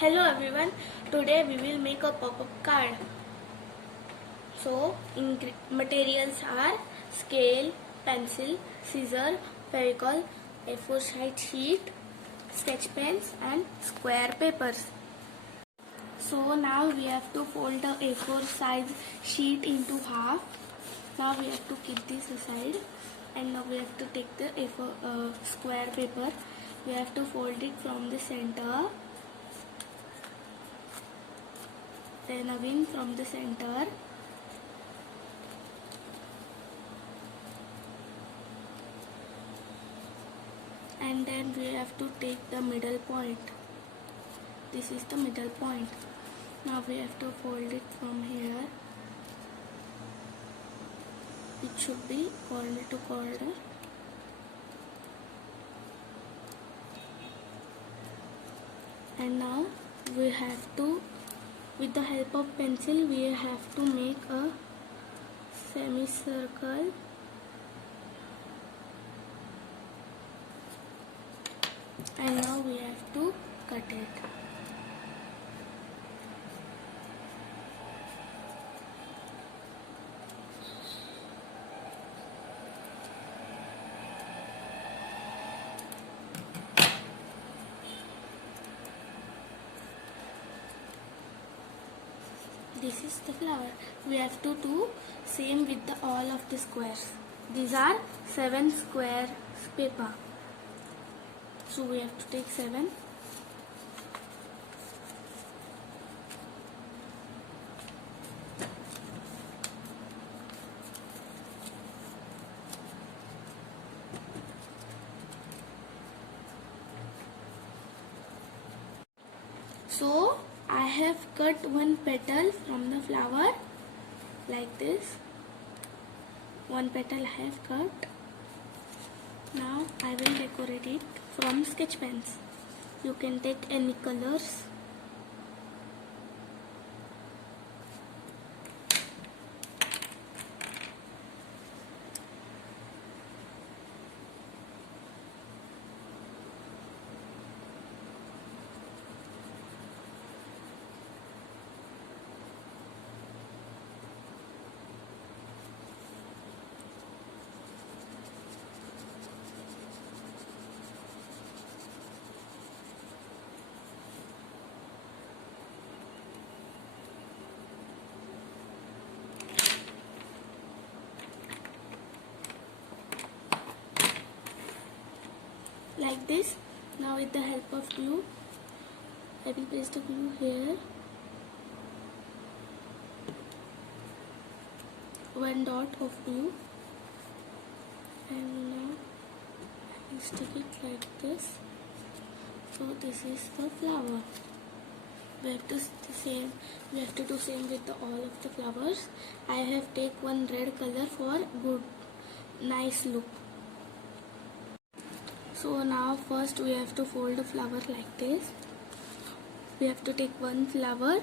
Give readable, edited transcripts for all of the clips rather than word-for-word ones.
Hello everyone, today we will make a pop-up card. So, materials are scale, pencil, scissor, fevicol, A4 size sheet, sketch pens and square papers. So now we have to fold the A4 size sheet into half. Now we have to keep this aside and now we have to take the A4 square paper. We have to fold it from the center. Then again from the center, and then we have to take the middle point. This is the middle point. Now we have to fold it from here. It should be corner to corner. And now we have to, with the help of pencil, we have to make a semicircle. And now we have to cut it. This is the flower. We have to do same with the all of the squares. These are 7 square paper. So we have to take 7. So I have cut one petal from the flower like this. One petal I have cut. Now I will decorate it from sketch pens. You can take any colors. Like this. Now with the help of glue, I will place the glue here. One dot of glue, and now I will stick it like this. So this is the flower. We have to do same with all of the flowers. I have take one red color for good, nice look. So now first we have to fold the flower like this. We have to take one flower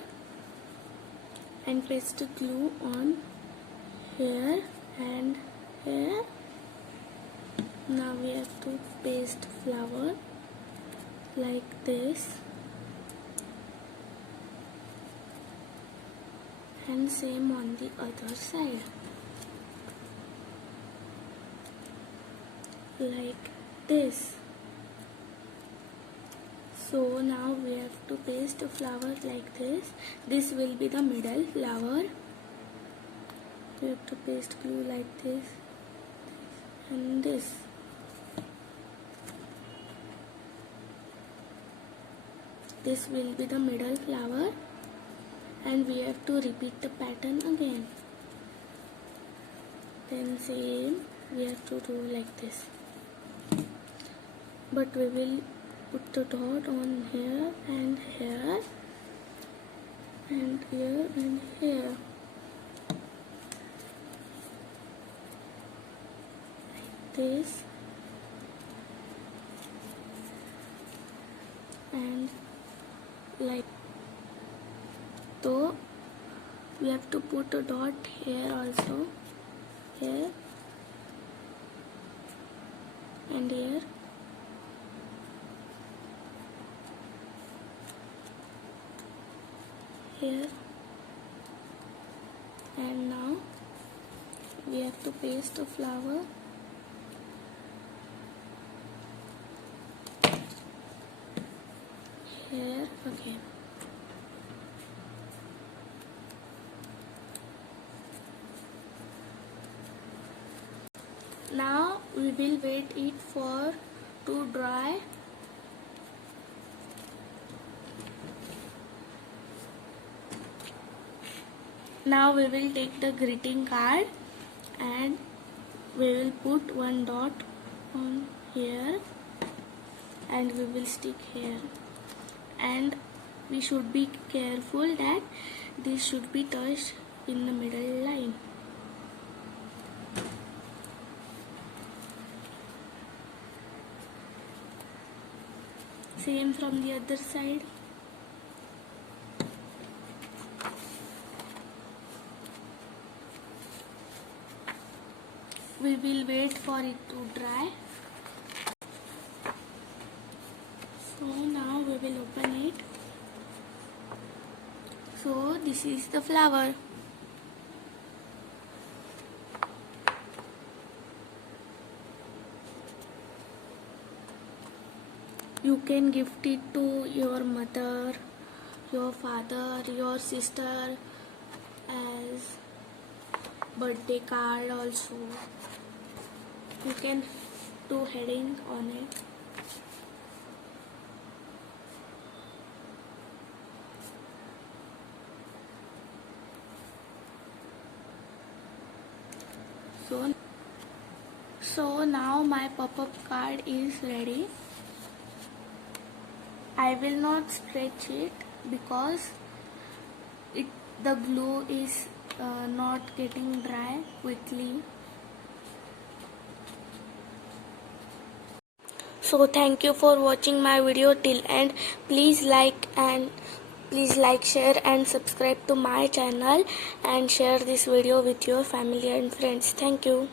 and paste the glue on here and here. Now we have to paste flower like this. And same on the other side. Like this. So now we have to paste a flower like this. This will be the middle flower. We have to paste glue like this and this. This will be the middle flower, and we have to repeat the pattern again. Then same we have to do like this. But we will put the dot on here and here and here and here. Like this. And like so we have to put a dot here also, here and here. here, and now we have to paste the flower. Here again. Now we will wait it for to dry. Now we will take the greeting card and we will put one dot on here and we will stick here, and we should be careful that this should be touched in the middle line. Same from the other side. We will wait for it to dry. So now we will open it. So this is the flower. You can gift it to your mother, your father, your sister as birthday card also. You can do heading on it. So now my pop-up card is ready. I will not stretch it because the glue is not getting dry quickly. So thank you for watching my video till end. Please like, share and subscribe to my channel, and share this video with your family and friends. Thank you.